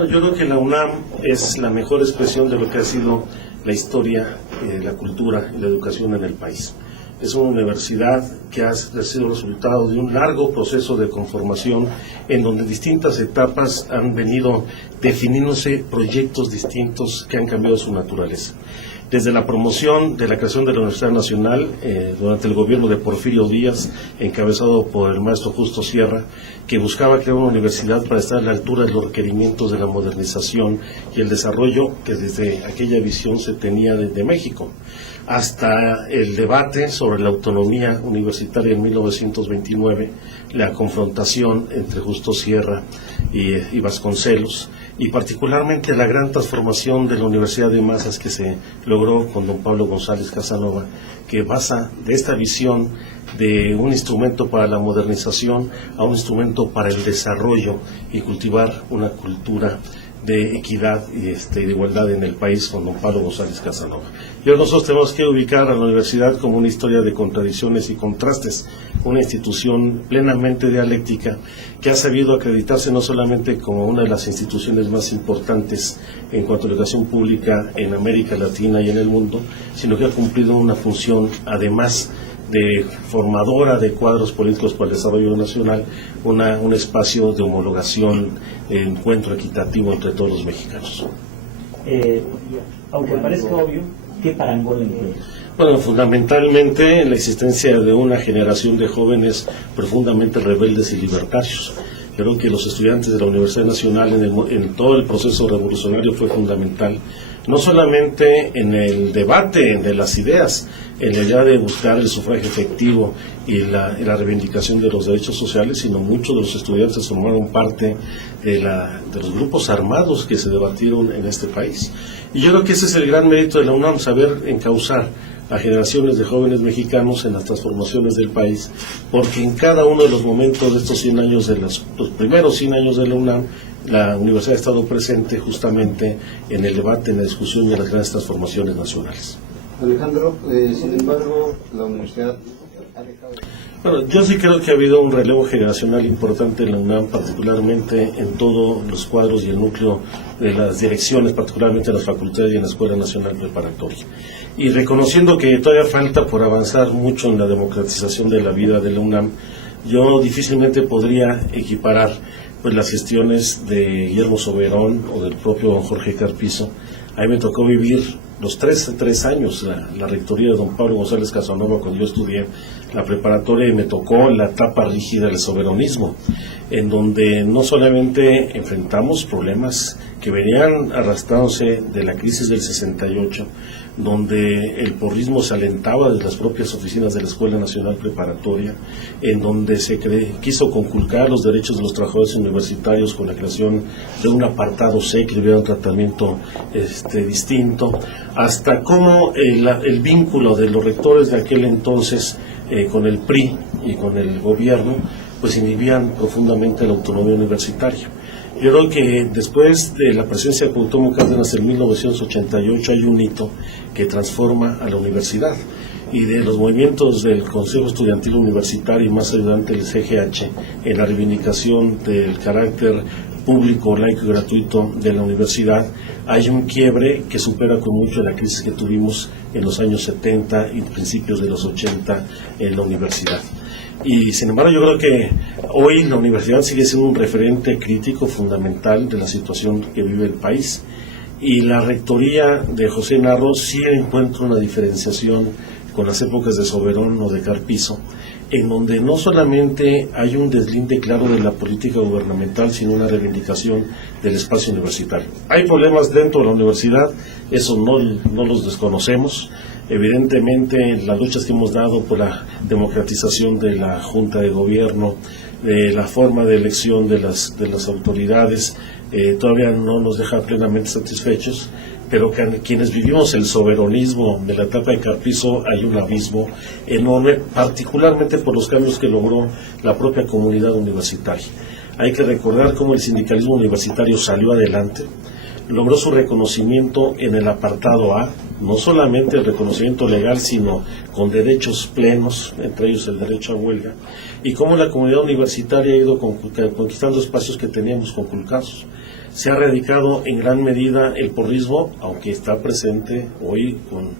Bueno, yo creo que la UNAM es la mejor expresión de lo que ha sido la historia, la cultura y la educación en el país. Es una universidad que ha sido resultado de un largo proceso de conformación en donde distintas etapas han venido definiéndose proyectos distintos que han cambiado su naturaleza. Desde la promoción de la creación de la Universidad Nacional durante el gobierno de Porfirio Díaz, encabezado por el maestro Justo Sierra, que buscaba crear una universidad para estar a la altura de los requerimientos de la modernización y el desarrollo que desde aquella visión se tenía desde México, hasta el debate sobre la autonomía universitaria en 1929, la confrontación entre Justo Sierra y Vasconcelos, y particularmente la gran transformación de la Universidad de Masas que se logró con don Pablo González Casanova, que pasa de esta visión de un instrumento para la modernización a un instrumento para el desarrollo y cultivar una cultura de equidad y de igualdad en el país con don Pablo González Casanova. Y ahora nosotros tenemos que ubicar a la universidad como una historia de contradicciones y contrastes, una institución plenamente dialéctica que ha sabido acreditarse no solamente como una de las instituciones más importantes en cuanto a educación pública en América Latina y en el mundo, sino que ha cumplido una función, además de formadora de cuadros políticos para el desarrollo nacional, un espacio de homologación, de encuentro equitativo entre todos los mexicanos. Aunque parezca obvio, ¿qué parangón entiende? Bueno, fundamentalmente la existencia de una generación de jóvenes profundamente rebeldes y libertarios. Creo que los estudiantes de la Universidad Nacional en todo el proceso revolucionario fue fundamental, no solamente en el debate de las ideas, en la idea de buscar el sufragio efectivo y la reivindicación de los derechos sociales, sino muchos de los estudiantes formaron parte de los grupos armados que se debatieron en este país. Y yo creo que ese es el gran mérito de la UNAM, saber encauzar a generaciones de jóvenes mexicanos en las transformaciones del país, porque en cada uno de los momentos de estos 100 años, los primeros 100 años de la UNAM, la universidad ha estado presente justamente en el debate, en la discusión de las grandes transformaciones nacionales. Alejandro, sin embargo, la universidad ha dejado... Bueno, yo sí creo que ha habido un relevo generacional importante en la UNAM, particularmente en todos los cuadros y el núcleo de las direcciones, particularmente en las facultades y en la Escuela Nacional Preparatoria. Y reconociendo que todavía falta por avanzar mucho en la democratización de la vida de la UNAM, yo difícilmente podría equiparar pues las gestiones de Guillermo Soberón o del propio don Jorge Carpizo. A mí me tocó vivir los tres años la rectoría de don Pablo González Casanova cuando yo estudié la preparatoria, y me tocó la etapa rígida del soberanismo, en donde no solamente enfrentamos problemas que venían arrastrándose de la crisis del 68, donde el porrismo se alentaba desde las propias oficinas de la Escuela Nacional Preparatoria, en donde se quiso conculcar los derechos de los trabajadores universitarios con la creación de un apartado C que le diera un tratamiento distinto, hasta cómo el vínculo de los rectores de aquel entonces con el PRI y con el gobierno pues inhibían profundamente la autonomía universitaria. Yo creo que después de la presencia de Cuauhtémoc Cárdenas en 1988 hay un hito que transforma a la universidad, y de los movimientos del Consejo Estudiantil Universitario y más adelante el CGH en la reivindicación del carácter público, laico y gratuito de la universidad, hay un quiebre que supera con mucho la crisis que tuvimos en los años 70 y principios de los 80 en la universidad. Y sin embargo yo creo que hoy la universidad sigue siendo un referente crítico fundamental de la situación que vive el país, y la rectoría de José Narro sí encuentra una diferenciación con las épocas de Soberón o de Carpizo, en donde no solamente hay un deslinde claro de la política gubernamental, sino una reivindicación del espacio universitario. Hay problemas dentro de la universidad, eso no los desconocemos. Evidentemente, las luchas que hemos dado por la democratización de la Junta de Gobierno, de la forma de elección de las autoridades, todavía no nos deja plenamente satisfechos, pero quienes vivimos el soberanismo de la etapa de Carpizo hay un abismo enorme, particularmente por los cambios que logró la propia comunidad universitaria. Hay que recordar cómo el sindicalismo universitario salió adelante, logró su reconocimiento en el apartado A, no solamente el reconocimiento legal, sino con derechos plenos, entre ellos el derecho a huelga, y cómo la comunidad universitaria ha ido conquistando espacios que teníamos conculcados. Se ha erradicado en gran medida el porrismo, aunque está presente hoy con,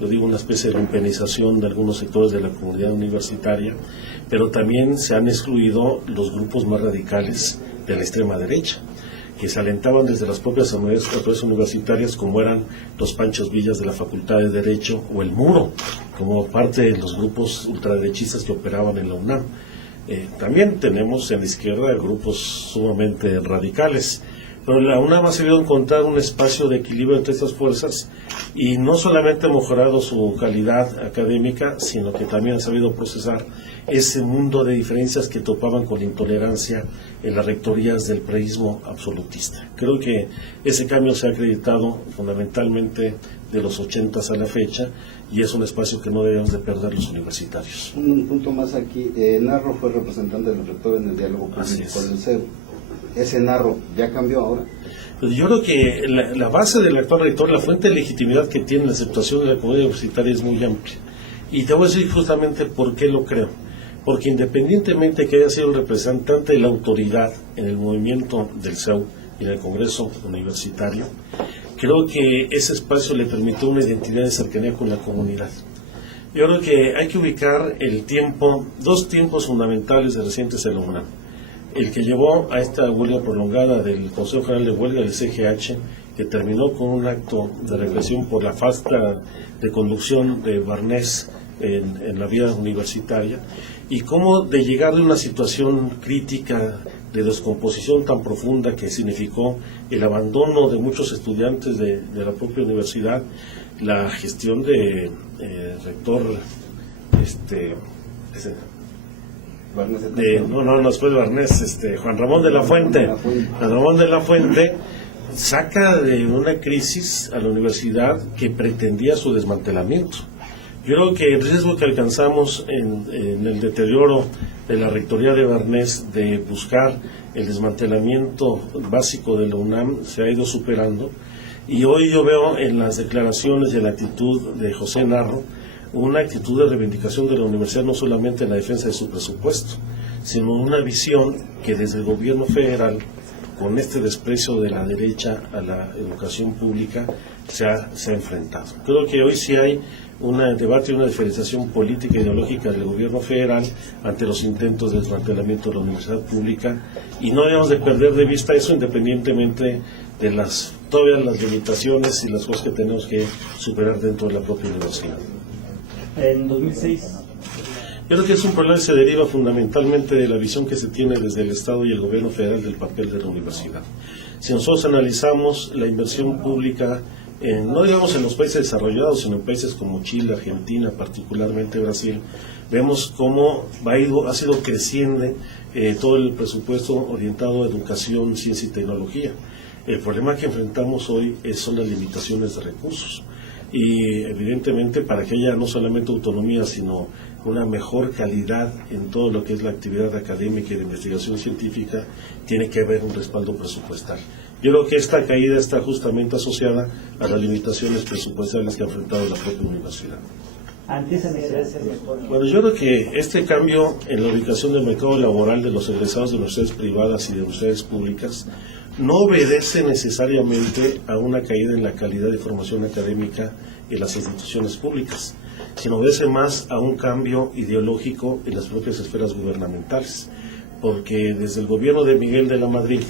yo digo, una especie de lumpenización de algunos sectores de la comunidad universitaria, pero también se han excluido los grupos más radicales de la extrema derecha, que se alentaban desde las propias autoridades universitarias, como eran los Panchos Villas de la Facultad de Derecho o el Muro, como parte de los grupos ultraderechistas que operaban en la UNAM. También tenemos en la izquierda grupos sumamente radicales, pero la UNAM ha sabido encontrar un espacio de equilibrio entre estas fuerzas y no solamente ha mejorado su calidad académica, sino que también ha sabido procesar ese mundo de diferencias que topaban con la intolerancia en las rectorías del preísmo absolutista. Creo que ese cambio se ha acreditado fundamentalmente de los 80s a la fecha y es un espacio que no debemos de perder los universitarios. Un punto más aquí, Narro fue representante del rector en el diálogo público con el CEU. ¿Ese Narro ya cambió ahora? Pues yo creo que la base del actual rector, la fuente de legitimidad que tiene la aceptación de la comunidad universitaria es muy amplia. Y te voy a decir justamente por qué lo creo. Porque independientemente que haya sido el representante de la autoridad en el movimiento del CEU y en el Congreso Universitario, creo que ese espacio le permitió una identidad de cercanía con la comunidad. Yo creo que hay que ubicar dos tiempos fundamentales de recientes en la UNAM. El que llevó a esta huelga prolongada del Consejo General de Huelga del CGH, que terminó con un acto de represión por la falta de conducción de Barnés en la vida universitaria, y cómo de llegar de una situación crítica de descomposición tan profunda que significó el abandono de muchos estudiantes de la propia universidad, la gestión de rector después de Barnés, Juan Ramón de la Fuente. Juan Ramón de la Fuente saca de una crisis a la universidad que pretendía su desmantelamiento. Yo creo que el riesgo que alcanzamos en el deterioro de la rectoría de Barnés de buscar el desmantelamiento básico de la UNAM se ha ido superando, y hoy yo veo en las declaraciones y en la actitud de José Narro una actitud de reivindicación de la universidad, no solamente en la defensa de su presupuesto, sino una visión que desde el gobierno federal, con este desprecio de la derecha a la educación pública, se ha enfrentado. Creo que hoy sí hay un debate y una diferenciación política e ideológica del gobierno federal ante los intentos de desmantelamiento de la universidad pública, y no debemos de perder de vista eso, independientemente de todavía las limitaciones y las cosas que tenemos que superar dentro de la propia universidad. En 2006. Yo creo que es un problema que se deriva fundamentalmente de la visión que se tiene desde el Estado y el gobierno federal del papel de la universidad. Si nosotros analizamos la inversión pública, no digamos en los países desarrollados, sino en países como Chile, Argentina, particularmente Brasil, vemos cómo ha sido creciendo todo el presupuesto orientado a educación, ciencia y tecnología. El problema que enfrentamos hoy son las limitaciones de recursos. Y evidentemente para que haya no solamente autonomía, sino una mejor calidad en todo lo que es la actividad académica y de investigación científica, tiene que haber un respaldo presupuestal. Yo creo que esta caída está justamente asociada a las limitaciones presupuestales que ha enfrentado la propia universidad. Bueno, yo creo que este cambio en la ubicación del mercado laboral de los egresados de universidades privadas y de universidades públicas no obedece necesariamente a una caída en la calidad de formación académica en las instituciones públicas, sino obedece más a un cambio ideológico en las propias esferas gubernamentales, porque desde el gobierno de Miguel de la Madrid,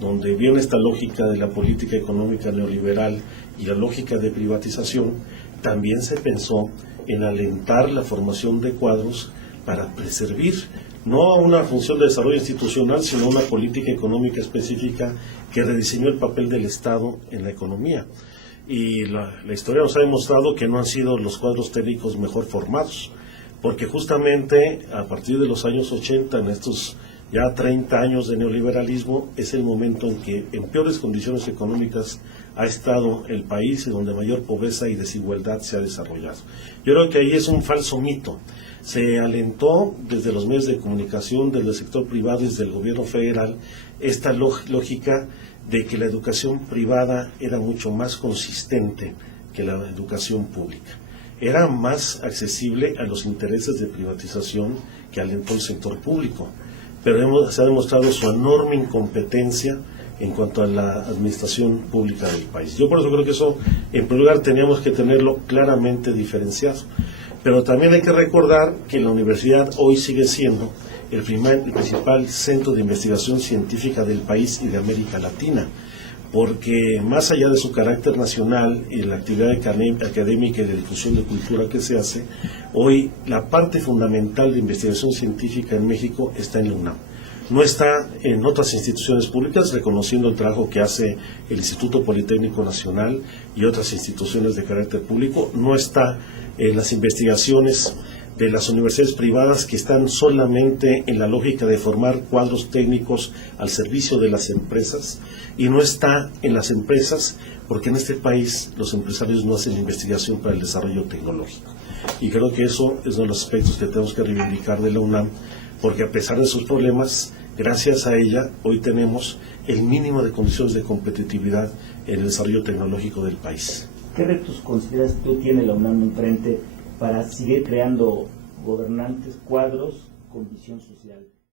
donde viene esta lógica de la política económica neoliberal y la lógica de privatización, también se pensó en alentar la formación de cuadros para servir no a una función de desarrollo institucional, sino a una política económica específica que rediseñó el papel del Estado en la economía. Y la historia nos ha demostrado que no han sido los cuadros técnicos mejor formados, porque justamente a partir de los años 80, en estos ya 30 años de neoliberalismo, es el momento en que en peores condiciones económicas ha estado el país y donde mayor pobreza y desigualdad se ha desarrollado. Yo creo que ahí es un falso mito. Se alentó desde los medios de comunicación, desde el sector privado y desde el gobierno federal esta lógica de que la educación privada era mucho más consistente que la educación pública. Era más accesible a los intereses de privatización que alentó el sector público. Pero se ha demostrado su enorme incompetencia en cuanto a la administración pública del país. Yo por eso creo que eso, en primer lugar, teníamos que tenerlo claramente diferenciado. Pero también hay que recordar que la universidad hoy sigue siendo el principal centro de investigación científica del país y de América Latina, porque más allá de su carácter nacional y la actividad académica y de difusión de cultura que se hace, hoy la parte fundamental de investigación científica en México está en la UNAM. No está en otras instituciones públicas, reconociendo el trabajo que hace el Instituto Politécnico Nacional y otras instituciones de carácter público, no está en las investigaciones de las universidades privadas que están solamente en la lógica de formar cuadros técnicos al servicio de las empresas, y no está en las empresas porque en este país los empresarios no hacen investigación para el desarrollo tecnológico. Y creo que eso es uno de los aspectos que tenemos que reivindicar de la UNAM, porque a pesar de sus problemas, gracias a ella hoy tenemos el mínimo de condiciones de competitividad en el desarrollo tecnológico del país. ¿Qué retos consideras tú tiene la UNAM enfrente para seguir creando gobernantes, cuadros con visión social?